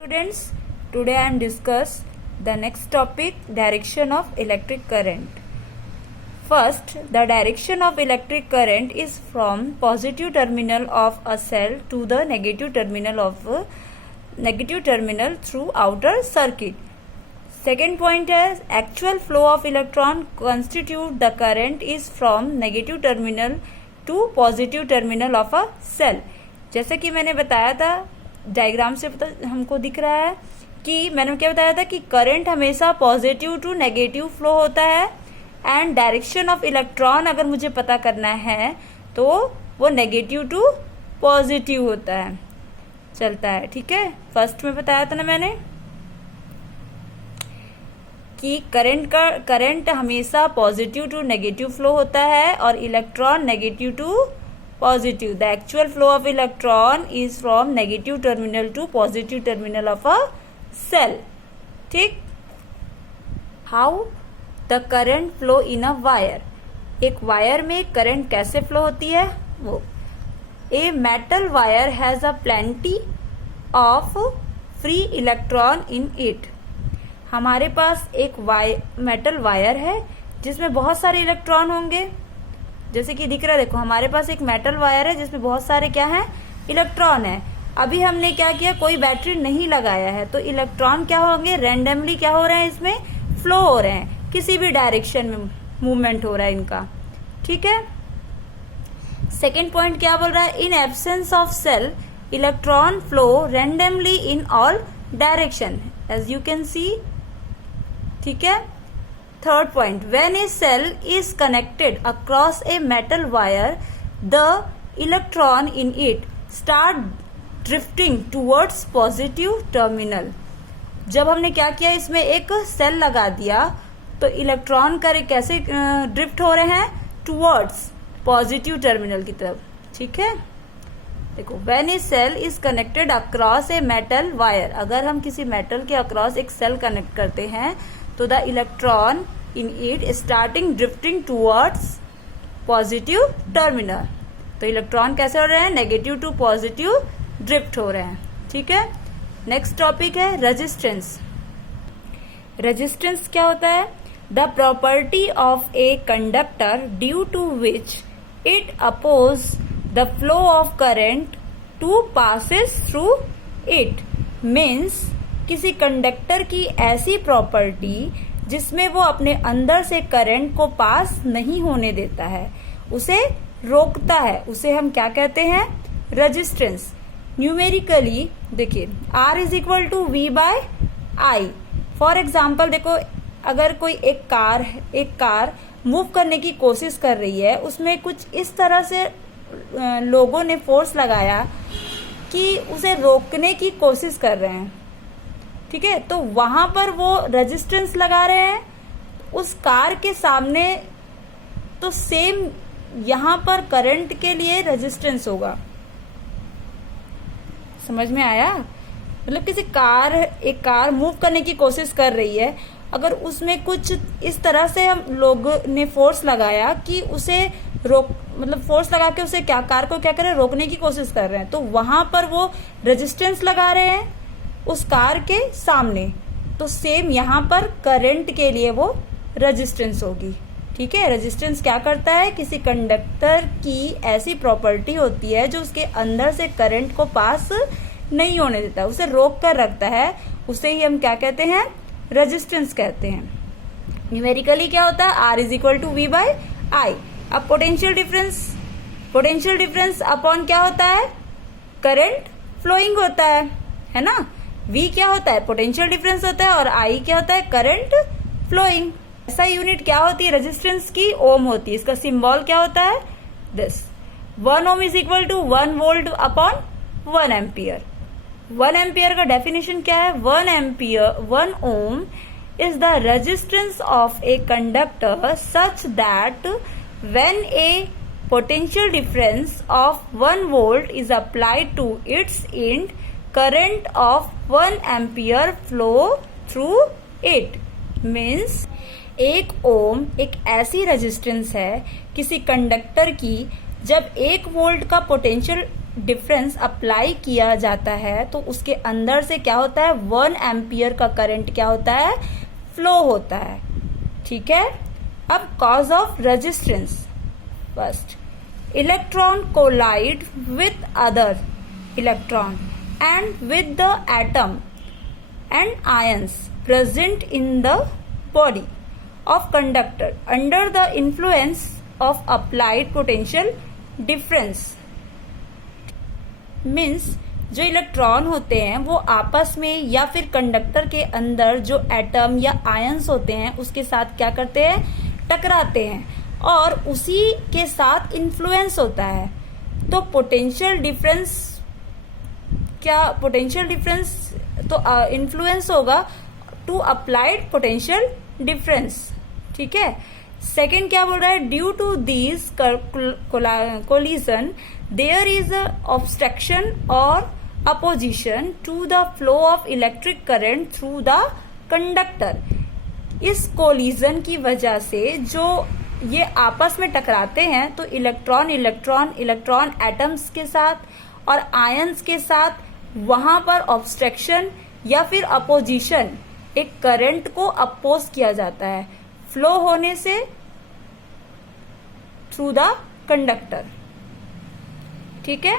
Students, today I am discuss the next topic, direction of electric current. First, the direction of electric current is from positive terminal of a cell to the negative terminal through outer circuit. Second point is actual flow of electron constitute the current is from negative terminal to positive terminal of a cell. जैसे कि मैंने बताया था, diagram से हमको दिख रहा है कि मैंने क्या बताया था कि करंट हमेशा पॉजिटिव टू नेगेटिव फ्लो होता है एंड डायरेक्शन ऑफ इलेक्ट्रॉन अगर मुझे पता करना है तो वो नेगेटिव टू पॉजिटिव होता है, चलता है। ठीक है, फर्स्ट में बताया था ना मैंने कि करंट हमेशा पॉजिटिव टू नेगेटिव फ्लो होता है और electron negative to positive. The actual flow of electron is from negative terminal to positive terminal of a cell. ठीक, how the current flow in a wire. एक wire में current कैसे flow होती है वो, a metal wire has a plenty of free electron in it. हमारे पास एक metal wire है जिसमें बहुत सारे इलेक्ट्रॉन होंगे, जैसे कि दिख रहा है। देखो हमारे पास एक मेटल वायर है जिसमें बहुत सारे क्या है, इलेक्ट्रॉन है। अभी हमने क्या किया, कोई बैटरी नहीं लगाया है तो इलेक्ट्रॉन क्या होंगे, रैंडमली क्या हो रहे हैं, इसमें फ्लो हो रहे हैं, किसी भी डायरेक्शन में मूवमेंट हो रहा है इनका। ठीक है, सेकेंड पॉइंट क्या बोल रहा है, in absence of cell electron flow randomly in all direction as you can see. ठीक है, third point, when a cell is connected across a metal wire the electron in it start drifting towards positive terminal. जब हमने क्या किया, इसमें एक cell लगा दिया तो इलेक्ट्रॉन कैसे ड्रिफ्ट हो रहे हैं, टुवर्ड्स पॉजिटिव टर्मिनल की तरफ। ठीक है, देखो when a cell is connected across a metal wire, अगर हम किसी मेटल के अक्रॉस एक सेल कनेक्ट करते हैं तो the electron in it starting drifting towards positive terminal. तो इलेक्ट्रॉन कैसे हो रहे हैं, नेगेटिव टू पॉजिटिव ड्रिफ्ट हो रहे हैं। ठीक है, नेक्स्ट टॉपिक है रेजिस्टेंस। रेजिस्टेंस क्या होता है, the property of a conductor due to which it oppose the flow of current to passes through it. Means किसी कंडक्टर की ऐसी प्रॉपर्टी जिसमें वो अपने अंदर से करंट को पास नहीं होने देता है, उसे रोकता है, उसे हम क्या कहते हैं, रेजिस्टेंस। न्यूमेरिकली देखिए R is equal to V by I. For example देखो, अगर कोई एक कार मूव करने की कोशिश कर रही है, उसमें कुछ इस तरह से लोगों ने फोर्स लगाया कि उसे रोकने की कोशिश कर रहे हैं। ठीक है, तो वहां पर वो रेजिस्टेंस लगा रहे हैं उस कार के सामने, तो सेम यहां पर करंट के लिए रेजिस्टेंस होगा। समझ में आया, मतलब एक कार मूव करने की कोशिश कर रही है, अगर उसमें कुछ इस तरह से हम लोग ने फोर्स लगाया कि उसे फोर्स लगा के उसे कार को क्या करें, रोकने की कोशिश कर रहे हैं, तो वहां पर वो रेजिस्टेंस लगा रहे हैं उस कार के सामने, तो सेम यहाँ पर करंट के लिए वो रेजिस्टेंस होगी। ठीक है, रेजिस्टेंस क्या करता है, किसी कंडक्टर की ऐसी प्रॉपर्टी होती है जो उसके अंदर से करंट को पास नहीं होने देता, उसे रोक कर रखता है, उसे ही हम क्या कहते हैं, रेजिस्टेंस कहते हैं। न्यूमेरिकली क्या होता है, R is equal to V by I. अब पोटेंशियल डिफरेंस अपॉन क्या होता है, करंट फ्लोइंग होता है ना। V क्या होता है, पोटेंशियल डिफरेंस होता है, और I क्या होता है, करंट फ्लोइंग। ऐसा यूनिट क्या होती है रेजिस्टेंस की, ओम होती है। इसका सिंबल क्या होता है, this. 1 ohm is equal to 1 volt upon 1 ampere. 1 ampere का डेफिनेशन क्या है, 1 ohm is the resistance of a conductor such that when a potential difference of 1 volt is applied to its end, current of 1 ampere flow through it. Means 1 ओम एक ऐसी resistance है किसी conductor की, जब 1 volt का potential difference apply किया जाता है तो उसके अंदर से क्या होता है, 1 एम्पियर का करंट क्या होता है, फ्लो होता है। ठीक है। अब cause of resistance, first electron collide with other electron and with the atom and ions present in the body of conductor under the influence of applied potential difference। Means जो electron होते हैं वो आपस में या फिर कंडक्टर के अंदर जो एटम या आयंस होते हैं उसके साथ क्या करते हैं, टकराते हैं और उसी के साथ इन्फ्लुएंस होता है। तो पोटेंशियल डिफरेंस क्या, पोटेंशियल डिफरेंस तो इन्फ्लुएंस होगा टू अप्लाइड पोटेंशियल डिफरेंस। ठीक है। सेकेंड क्या बोल रहा है, due to this collision there is obstruction or opposition to the flow of electric current through the conductor. इस कोलिजन की वजह से जो ये आपस में टकराते हैं तो इलेक्ट्रॉन एटम्स के साथ और आयंस के साथ वहां पर ऑब्स्ट्रक्शन या फिर अपोजिशन, एक करंट को अपोज किया जाता है फ्लो होने से थ्रू द कंडक्टर। ठीक है।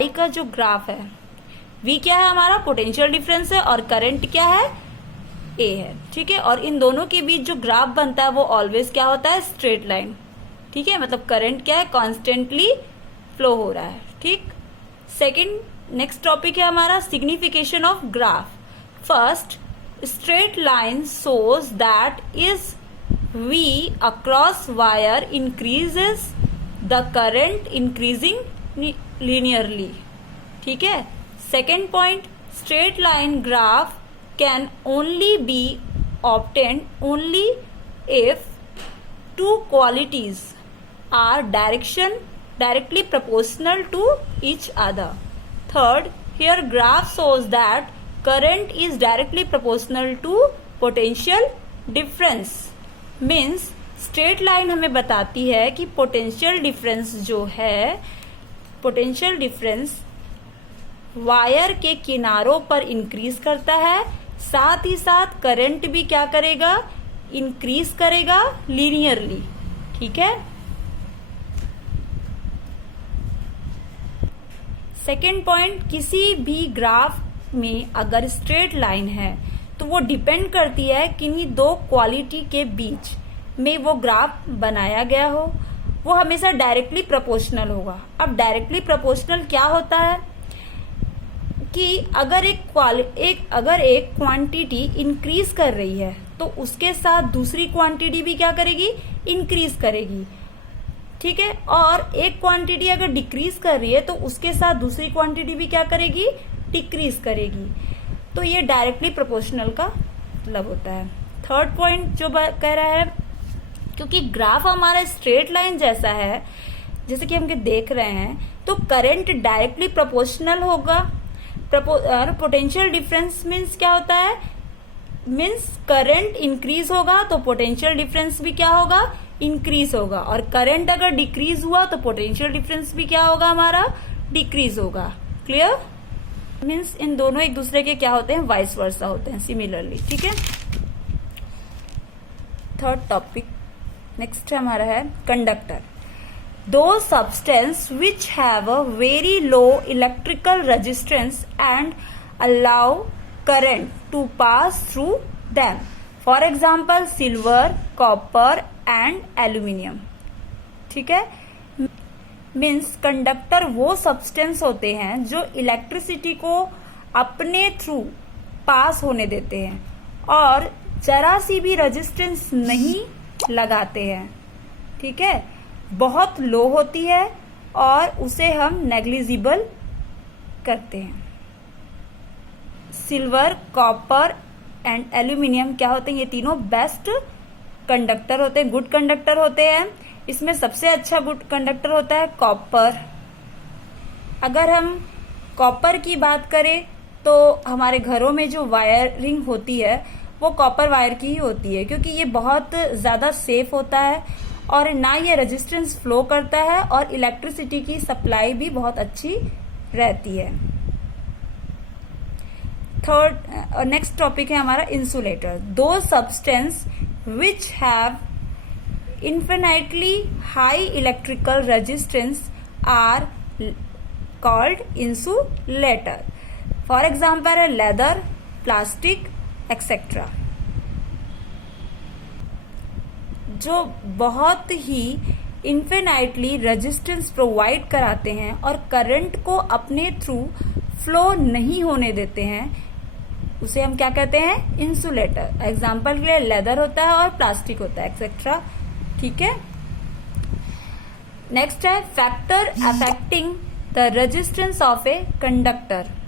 ए का जो ग्राफ है, V क्या है हमारा, पोटेंशियल डिफरेंस है और करंट क्या है, A है। ठीक है। और इन दोनों के बीच जो ग्राफ बनता है वो ऑलवेज क्या होता है, स्ट्रेट लाइन। ठीक है। मतलब करंट क्या है, कॉन्स्टेंटली फ्लो हो रहा है। ठीक। सेकेंड, नेक्स्ट टॉपिक है हमारा signification of graph. First, straight line shows that is V across wire increases the current increasing linearly। ठीक है। Second point, straight line graph can only be obtained only if two qualities are directly proportional to each other। Third, here graph shows that current is directly proportional to potential difference। Means straight line हमें बताती है कि potential difference जो है, potential difference wire के किनारों पर increase करता है, साथ ही साथ करंट भी क्या करेगा, इंक्रीज करेगा लीनियरली। ठीक है। सेकेंड पॉइंट, किसी भी ग्राफ में अगर स्ट्रेट लाइन है तो वो डिपेंड करती है किन्हीं दो क्वालिटी के बीच में वो ग्राफ बनाया गया हो, वो हमेशा डायरेक्टली प्रोपोर्शनल होगा। अब डायरेक्टली प्रोपोर्शनल क्या होता है कि अगर एक क्वांटिटी इंक्रीज कर रही है तो उसके साथ दूसरी क्वांटिटी भी क्या करेगी, इंक्रीज करेगी। ठीक है। और एक क्वांटिटी अगर डिक्रीज कर रही है तो उसके साथ दूसरी क्वांटिटी भी क्या करेगी, डिक्रीज करेगी। तो ये डायरेक्टली प्रोपोर्शनल का मतलब होता है। थर्ड पॉइंट जो कह रहा है, क्योंकि ग्राफ हमारा स्ट्रेट लाइन जैसा है जैसे कि हम देख रहे हैं, तो करंट डायरेक्टली प्रोपोर्शनल होगा। पोटेंशियल डिफरेंस मीन्स क्या होता है, मीन्स करंट इंक्रीज होगा तो पोटेंशियल डिफरेंस भी क्या होगा, इंक्रीज होगा। और करंट अगर डिक्रीज हुआ तो पोटेंशियल डिफरेंस भी क्या होगा, हमारा डिक्रीज होगा। क्लियर। मीन्स इन दोनों एक दूसरे के क्या होते हैं, वाइस वर्सा होते हैं, सिमिलरली। ठीक है। थर्ड टॉपिक नेक्स्ट हमारा है conductor. Those substance which have a very low electrical resistance and allow current to pass through them. For example silver, copper and aluminium. ठीक है। मीन्स कंडक्टर वो substance होते हैं जो इलेक्ट्रिसिटी को अपने थ्रू पास होने देते हैं और जरा सी भी रेजिस्टेंस नहीं लगाते हैं। ठीक है। बहुत लो होती है और उसे हम नेग्लिजिबल करते हैं। सिल्वर, कॉपर एंड एल्यूमिनियम क्या होते हैं, ये तीनों बेस्ट कंडक्टर होते हैं, गुड कंडक्टर होते हैं। इसमें सबसे अच्छा गुड कंडक्टर होता है कॉपर। अगर हम कॉपर की बात करें तो हमारे घरों में जो वायरिंग होती है वो कॉपर वायर की ही होती है, क्योंकि ये बहुत ज्यादा सेफ होता है और ना ये रेजिस्टेंस फ्लो करता है और इलेक्ट्रिसिटी की सप्लाई भी बहुत अच्छी रहती है। थर्ड नेक्स्ट टॉपिक है हमारा इंसुलेटर। दो substance which have infinitely high electrical resistance are called insulator. For example, leather, plastic, etc. जो बहुत ही इन्फिनाइटली रेजिस्टेंस प्रोवाइड कराते हैं और करंट को अपने थ्रू फ्लो नहीं होने देते हैं, उसे हम क्या कहते हैं? इंसुलेटर। एग्जाम्पल के लिए लेदर होता है और प्लास्टिक होता है, एक्सेट्रा। ठीक है। नेक्स्ट है factor affecting the resistance of a conductor.